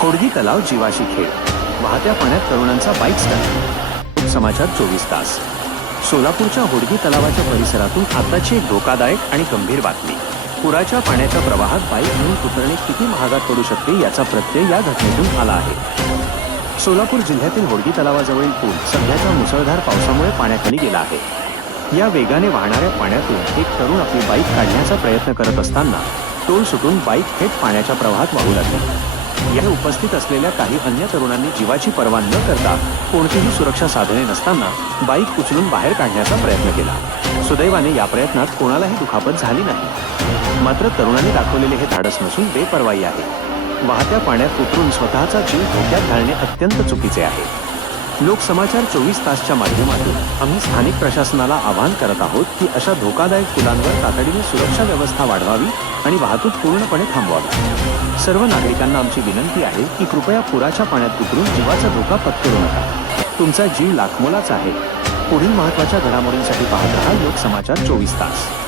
होडगी तलाव जीवाशी खेळ, वाहत्या पाण्यात तरुणांचा बाईक स्टंट. समाचार 24 तास. सोलापूरच्या होडगी तलावाच्या परिसरातून आताची एक धोकादायक आणि गंभीर बातमी. पुराच्या पाण्याच्या प्रवाहात बाईक घेऊन उतरणे किती महागात पडू शकते याचा प्रत्यय या घटनेतून आला आहे. सोलापूर जिल्ह्यातील होडगी तलावाजवळील पूल सध्याच्या मुसळधार पावसामुळे पाण्याखाली गेला आहे. या वेगाने वाहणाऱ्या पाण्यातून एक तरुण आपली बाईक काढण्याचा प्रयत्न करत असताना तोल सुटून बाईक थेट पाण्याच्या प्रवाहात वाहू लागली. या उपस्थित असलेल्या काही अन्य तरुणांनी जीवाची पर्वा न करता कोणतीही सुरक्षा साधने नसताना बाईक उचलून बाहेर काढण्याचा प्रयत्न केला. सुदैवाने या प्रयत्नात कोणालाही दुखापत झाली नाही. मात्र तरुणांनी दाखवलेले हे धाडस नसून बेपर्वाई आहे. वाहत्या पाण्यात उतरून स्वतःचा जीव धोक्यात घालणे अत्यंत चुकीचे आहे. लोकसमाचार 24 तासच्या माध्यमातून आम्ही स्थानिक प्रशासनाला आवाहन करत आहोत की अशा धोकादायक पुलांवर तातडीने सुरक्षा व्यवस्था वाढवावी आणि वाहतूक पूर्णपणे थांबवावी. सर्व नागरिकांना आमची विनंती आहे की कृपया पुराच्या पाण्यात उतरून जीवाचा धोका पत्करू नका. तुमचा जीव लाखमोलाचा आहे. पुढील महत्त्वाच्या घडामोडींसाठी पाहत रहा लोकसमाचार 24 तास.